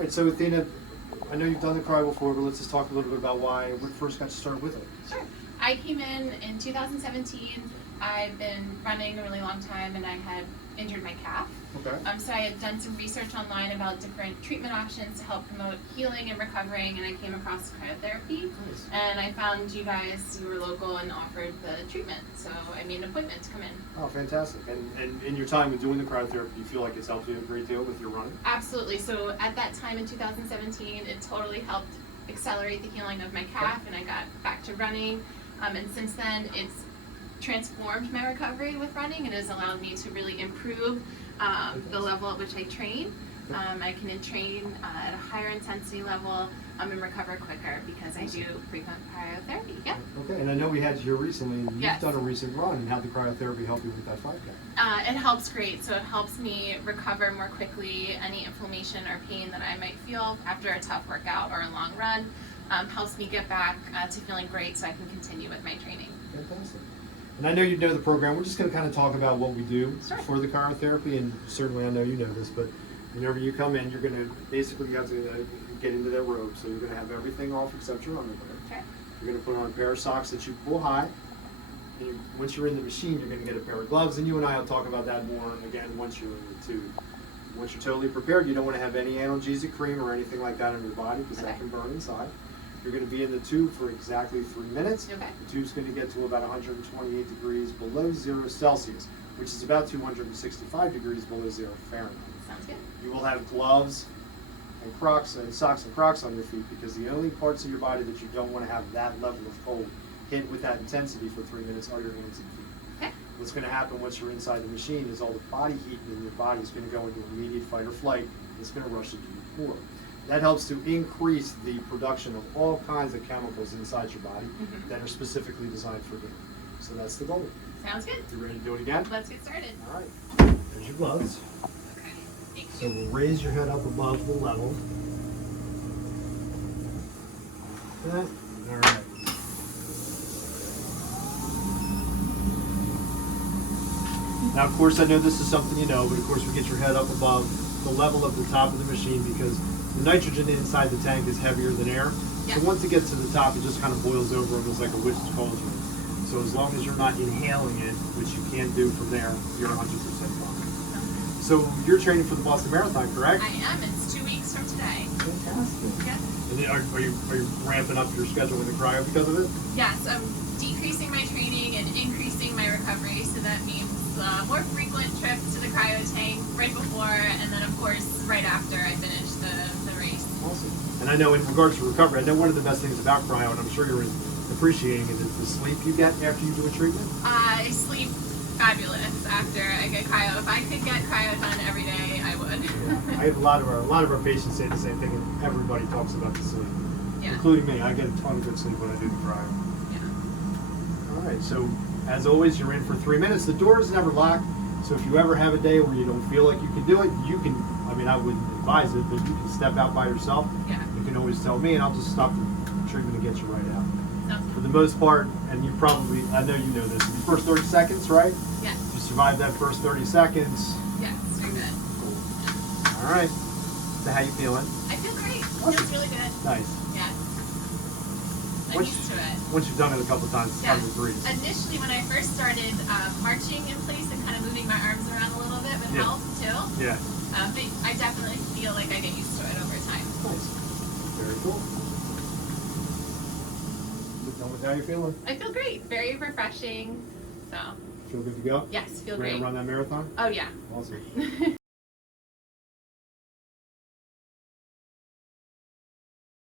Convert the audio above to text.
All right, so Athena, I know you've done the cryo before, but let's just talk a little bit about what first got you started with it. Sure. I came in 2017. I've been running a really long time, and I had injured my calf. Okay. So I had done some research online about different treatment options to help promote healing and recovering, and I came across cryotherapy. Nice. And I found you guys, you were local and offered the treatment, so I made an appointment to come in. Oh, fantastic. And in your time with doing the cryotherapy, do you feel like it's helped you a great deal with your running? Absolutely. So at that time in 2017, it totally helped accelerate the healing of my calf, and I got back to running. And since then, it's transformed my recovery with running. It has allowed me to really improve the level at which I train. I can train at a higher intensity level and recover quicker because I do frequent cryotherapy. Yeah. Okay, and I know we had you here recently, and you've Yes. done a recent run, and how did cryotherapy help you with that 5K? It helps great. So it helps me recover more quickly. Any inflammation or pain that I might feel after a tough workout or a long run helps me get back to feeling great so I can continue with my training. Fantastic. And I know you know the program. We're just going to kind of talk about what we do Sure. for the cryotherapy, and certainly I know you know this, but whenever you come in, you're going to basically have to get into that robe. So you're going to have everything off except your underwear. Okay. You're going to put on a pair of socks that you pull high. And once you're in the machine, you're going to get a pair of gloves, and you and I will talk about that more again once you're in the tube. Once you're totally prepared, you don't want to have any analgesic cream or anything like that on your body because that Okay. can burn inside. You're going to be in the tube for exactly 3 minutes. Okay. The tube's going to get to about 128 degrees below 0 Celsius, which is about 265 degrees below 0 Fahrenheit. Sounds good. You will have gloves and Crocs and socks and Crocs on your feet because the only parts of your body that you don't want to have that level of cold hit with that intensity for 3 minutes are your hands and feet. Okay. What's going to happen once you're inside the machine is all the body heat in your body is going to go into immediate fight or flight. It's going to rush into your core. That helps to increase the production of all kinds of chemicals inside your body that are specifically designed for healing. So that's the goal. Sounds good. You ready to do it again? Let's get started. All right. There's your gloves. Okay. Thank So you. we'll raise your head up above the level. That. All right. Now, of course, I know this is something you know, but of course we get your head up above the level of the top of the machine because the nitrogen inside the tank is heavier than air. Yeah. So once it gets to the top, it just kind of boils over almost like a witch's cauldron. So as long as you're not inhaling it, which you can do from there, you're 100% fine. So you're training for the Boston Marathon, correct? I am. It's 2 weeks from today. Fantastic. Yeah. And then are you ramping up your schedule with the cryo because of it? Yes, I'm decreasing my training and increasing my recovery, so that means more frequent trips to the cryo tank right before, and then of course right after I finish the race. Awesome. And I know in regards to recovery, I know one of the best things about cryo, and I'm sure you're appreciating it, is the sleep you get after you do a treatment. I sleep fabulous after I get cryo. If I could get cryo done every day, I would. Yeah. I have a lot of our patients say the same thing, and everybody talks about the sleep, Yeah. including me. I get a ton of good sleep when I do the cryo. Yeah. All right, so as always, you're in for 3 minutes. The door is never locked, so if you ever have a day where you don't feel like you can do it, you can, I mean, I wouldn't advise it, but you can step out by yourself. Yeah. You can always tell me, and I'll just stop the treatment and get you right out. Sounds For good. the most part, and you probably, I know you know this, the first 30 seconds, right? Yes. You survive that first 30 seconds. Yes. You're good. All right. So how you feeling? I feel great. Awesome. Feels really good. Nice. Yes. I'm Once- used to it. Once you've done it a couple of times, it's Yeah. kind of a breeze. Initially, when I first started marching in place and kind of moving my arms around a little bit would Yeah. help too. Yeah. But I definitely feel like I get used to it over time. Nice. Very cool. Tell me how you feeling. I feel great. Very refreshing. So, Feel good to go? yes, feel Ready great. to run that marathon? Oh, yeah. Awesome.